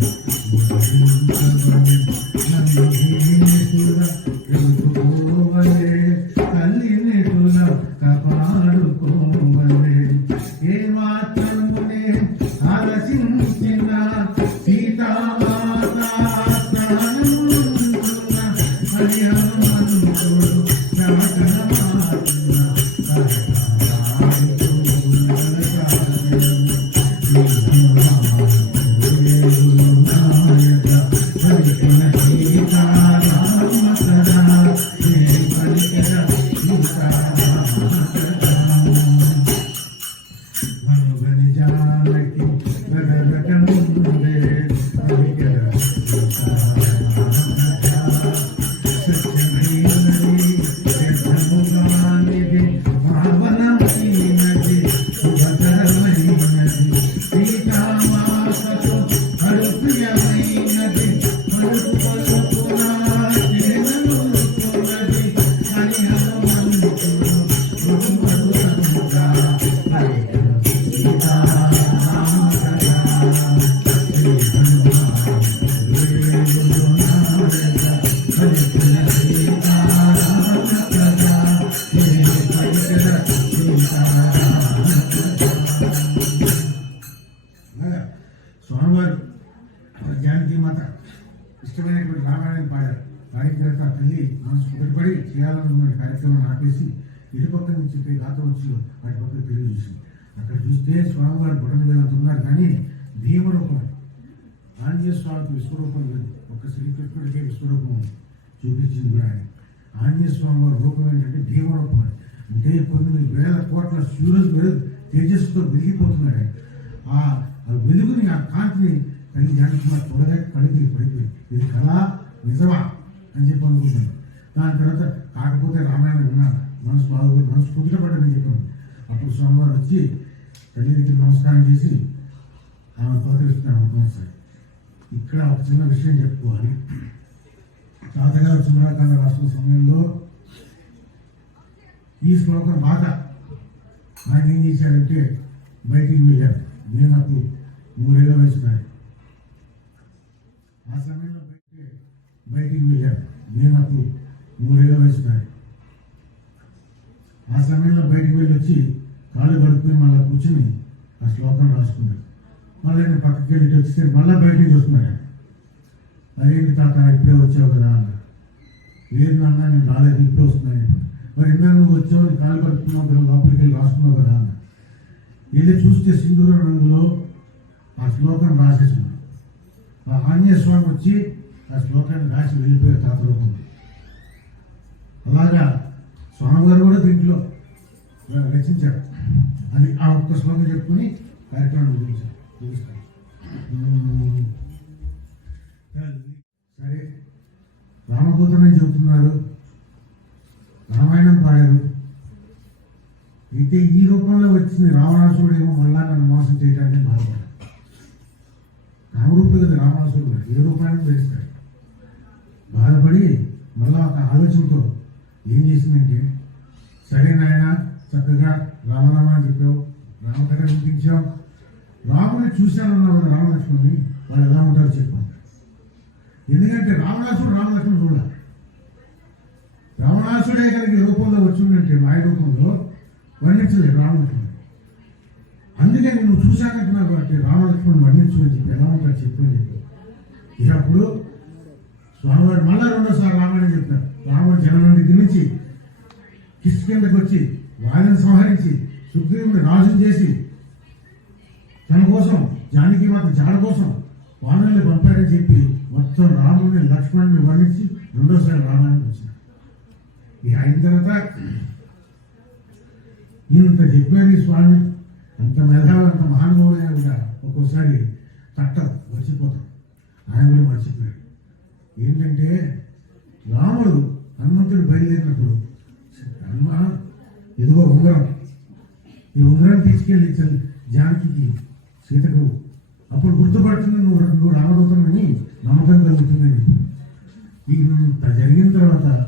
ఏ ఇష్టమైనటువంటి పాడారు పాడిన తర్వాత తల్లి మనసు కుదురుపడి చేయాలనుకున్న కార్యక్రమాన్ని ఆపేసి ఇరుపక్క నుంచి పోయి గాతం వచ్చి వాటి పక్కన తిరిగి చూసింది అక్కడ చూస్తే స్వామివారు బుడన మీద ఉన్నారు కానీ భీమరూపం ఆంజనేయ స్వామికి విశ్వరూపం లేదు. ఒక శ్రీకృష్ణుడికే విశ్వరూపం చూపించింది కూడా ఆయన. ఆంజనేయ స్వామి వారి రూపం ఏంటంటే భీమరూపం అంటే కొన్ని వేల కోట్ల సూర్యుడు వెలుగు తేజస్సుతో వెలిగిపోతున్నాడు ఆయన. ఆ వెలుగుని ఆ కాంతిని తల్లి జానకుమార్ చూడగా కడిగి పడిపోయింది. ఇది కళ నిజమా? అని చెప్పి అనుకుంటుంది దాని తర్వాత కాకపోతే రామాయణం ఉన్నారు మనసు బాగుంది మనసు కుదిరపడ్డని చెప్పాను. అప్పుడు స్వామివారు వచ్చి తల్లి దగ్గర నమస్కారం చేసి ఆమె తోకరిస్తున్నాను అనుకున్నాను సార్. ఇక్కడ ఒక చిన్న విషయం చెప్పుకోవాలి. తాతగారు సుందరాకాండ రాష్ట్ర సమయంలో ఈ శ్లోకం బాగా ఆయన ఏం చేశారంటే బయటికి వెళ్ళారు. నేను అప్పుడు మూడేళ్ళ వయసు ఆ సమయంలో బయటికి వెళ్ళాడు నేను అప్పుడు మూడేళ్ళ వయసు నాది. ఆ సమయంలో బయటికి వెళ్ళి వచ్చి కాళ్ళు కడుక్కుని మళ్ళీ కూర్చుని ఆ శ్లోకం రాసుకున్నాడు. మళ్ళీ నేను పక్కకి వెళ్ళి వచ్చేస్తే మళ్ళీ బయటికి చూస్తున్నాడు అదేంటి తాత ఇప్పుడే వచ్చావు కదా అన్న లేదు నాన్న నేను రాలేదు ఇప్పుడే వస్తున్నాను ఇప్పుడు మరి ఇందాక నువ్వు వచ్చావు నేను కాలు కడుక్కున్నావు కదా లోపలికి వెళ్ళి రాసుకున్నావు కదా అన్న వెళ్ళి చూస్తే సింధూర రంగులో ఆ శ్లోకం రాసేసి ఆ ఆంజనేయ స్వామి వచ్చి ఆ శ్లోకాన్ని రాసి వెళ్ళిపోయే తాత ఉంది. అలాగా స్వామివారు కూడా దీంట్లో రచించారు. అది ఆ ఒక్క శ్లోకం చెప్పుకుని కార్యక్రమం ముగించారు. ముగిస్తారు సరే. రామభూతమని చెబుతున్నారు. రామాయణం పాడారు. అయితే ఈ రూపంలో వచ్చింది రావణాసుడు ఏమో మళ్ళా నన్ను మోసం చేయడానికి బాధపడ్డాడు. రామరూపుడు కదా రావణాసుడు ఏ రూపాయలు ధరిస్తాడు బాధపడి మళ్ళా ఒక ఆలోచనతో ఏం చేసిందంటే సరే నాయన చక్కగా రామరామ అని చెప్పావు రామకథ వినిపించావు. రాముని చూశానన్నారు కదా రామలక్ష్మణుని వాళ్ళు ఎలా ఉంటారో చెప్పాను ఎందుకంటే రావణాసుడు రామలక్ష్మణుడు చూడాలి. రావణాసుడే కనుక రూపంలో వచ్చిందంటే మాయ రూపంలో వర్ణించలేదు రామలక్ష్మణుడు. అందుకే నువ్వు చూశానంటున్నావు కాబట్టి రామలక్ష్మణుడు వర్ణించు అని చెప్పి ఎలా ఉంటాడు చెప్పు అని చెప్పి ఇక అప్పుడు స్వామివారు మళ్ళా రెండోసారి రామాయణం చెప్తారు రాముడు జనం దగ్గర నుంచి కిష్కిందకి వచ్చి వాళ్ళని సంహరించి సుగ్రీవుని రాజు చేసి తన కోసం జానకి మాత జాడ కోసం వానల్ని పంపారని చెప్పి మొత్తం రాముడిని లక్ష్మణుని వర్ణించి రెండోసారి రామాయణం వచ్చింది. ఇక అయిన తర్వాత ఇంత చెప్పారు ఈ స్వామి అంత మెధాలు అంత మహానుభావుడైనా కూడా ఒక్కోసారి తట్ట మర్చిపోతాం ఆయన కూడా మర్చిపోయాడు. ఏంటంటే రాముడు హనుమంతుడు బయలుదేరినప్పుడు హనుమ ఇదిగో ఉంగరం. ఈ ఉంగరం తీసుకెళ్ళి చల్- జానకి సీతకు. అప్పుడు గుర్తుపడుతుంది నువ్వు నువ్వు రామదూతనని నమ్మకం కలుగుతుందని. ఇంత జరిగిన తర్వాత